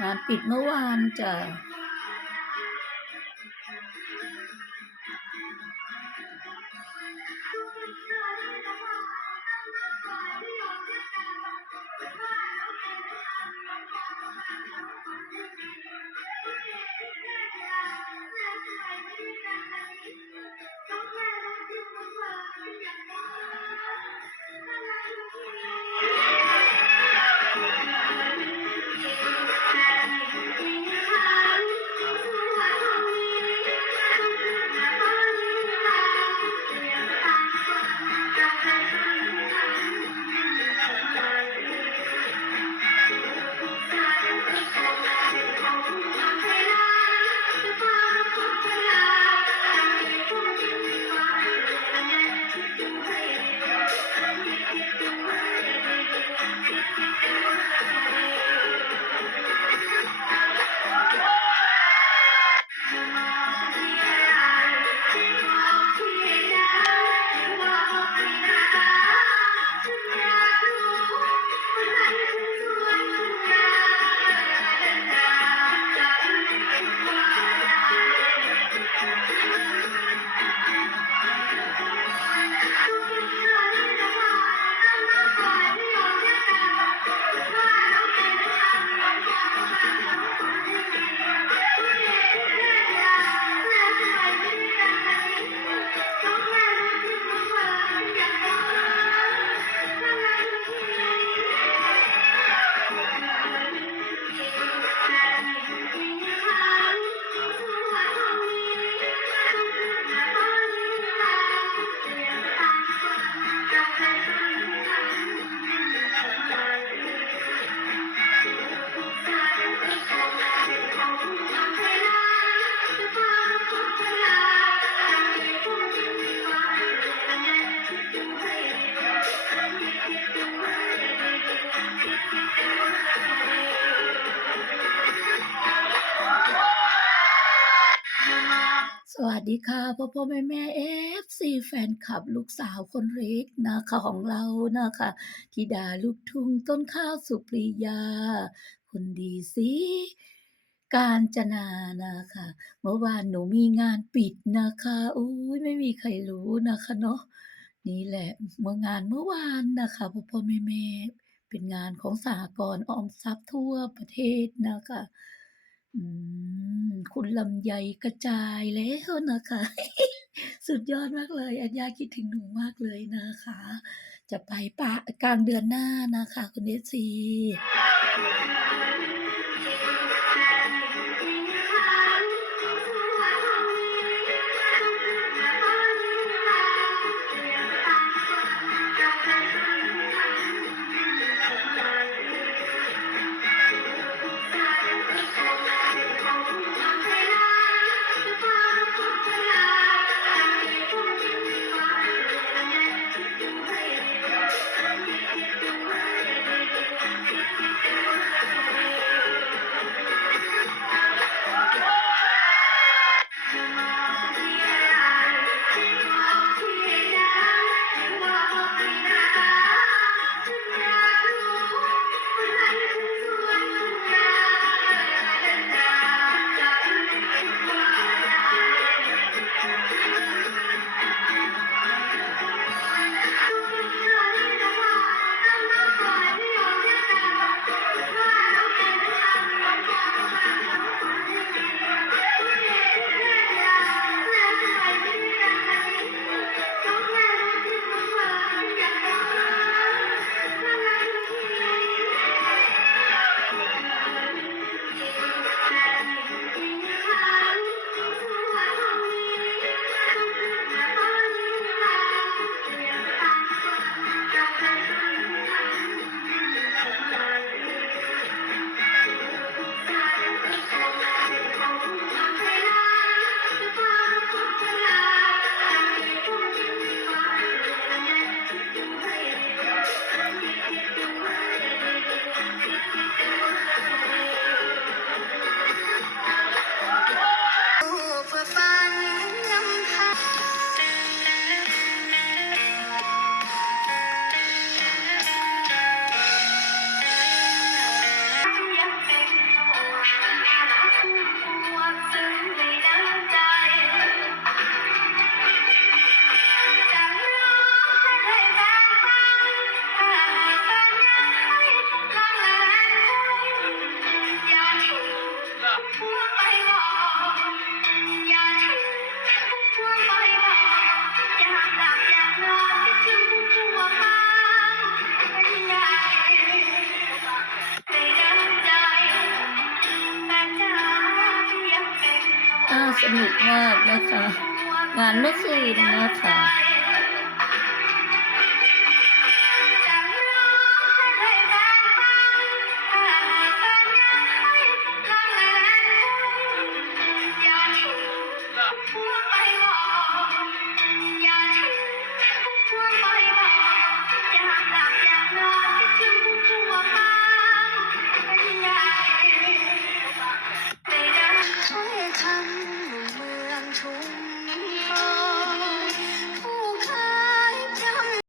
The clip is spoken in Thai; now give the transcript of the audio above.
งานปิดเมื่อวานจ้ะ วัสดีค่ะพ่อพ่อแม่แม่เอฟซีแฟนคลับลูกสาวคนเล็กนะคะของเรานะคะธิดาลูกทุ่งต้นข้าวสุปรียา คนดีสิการจนานะคะ เมื่อวานหนูมีงานปิดนะคะอุ้ยไม่มีใครรู้นะคะเนาะนี่แหละเมื่องานเมื่อวานนะคะพ่อพ่อแม่แม่เป็นงานของสหกรณ์ออมทรัพย์ทั่วประเทศนะคะ อืม คุณลำไยกระจายแล้วนะคะ สุดยอดมากเลยอัญญาคิดถึงหนูมากเลยนะคะ จะไปปะกลางเดือนหน้านะคะ คุณเอซี สนุกมากนะคะ งานเมื่อคืนนะคะ